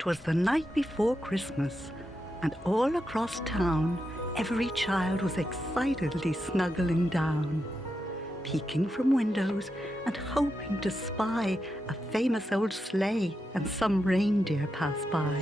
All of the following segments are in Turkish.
'Twas the night before Christmas, and all across town every child was excitedly snuggling down, peeking from windows and hoping to spy a famous old sleigh and some reindeer pass by.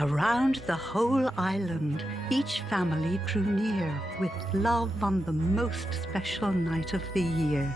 Around the whole island, each family drew near with love on the most special night of the year.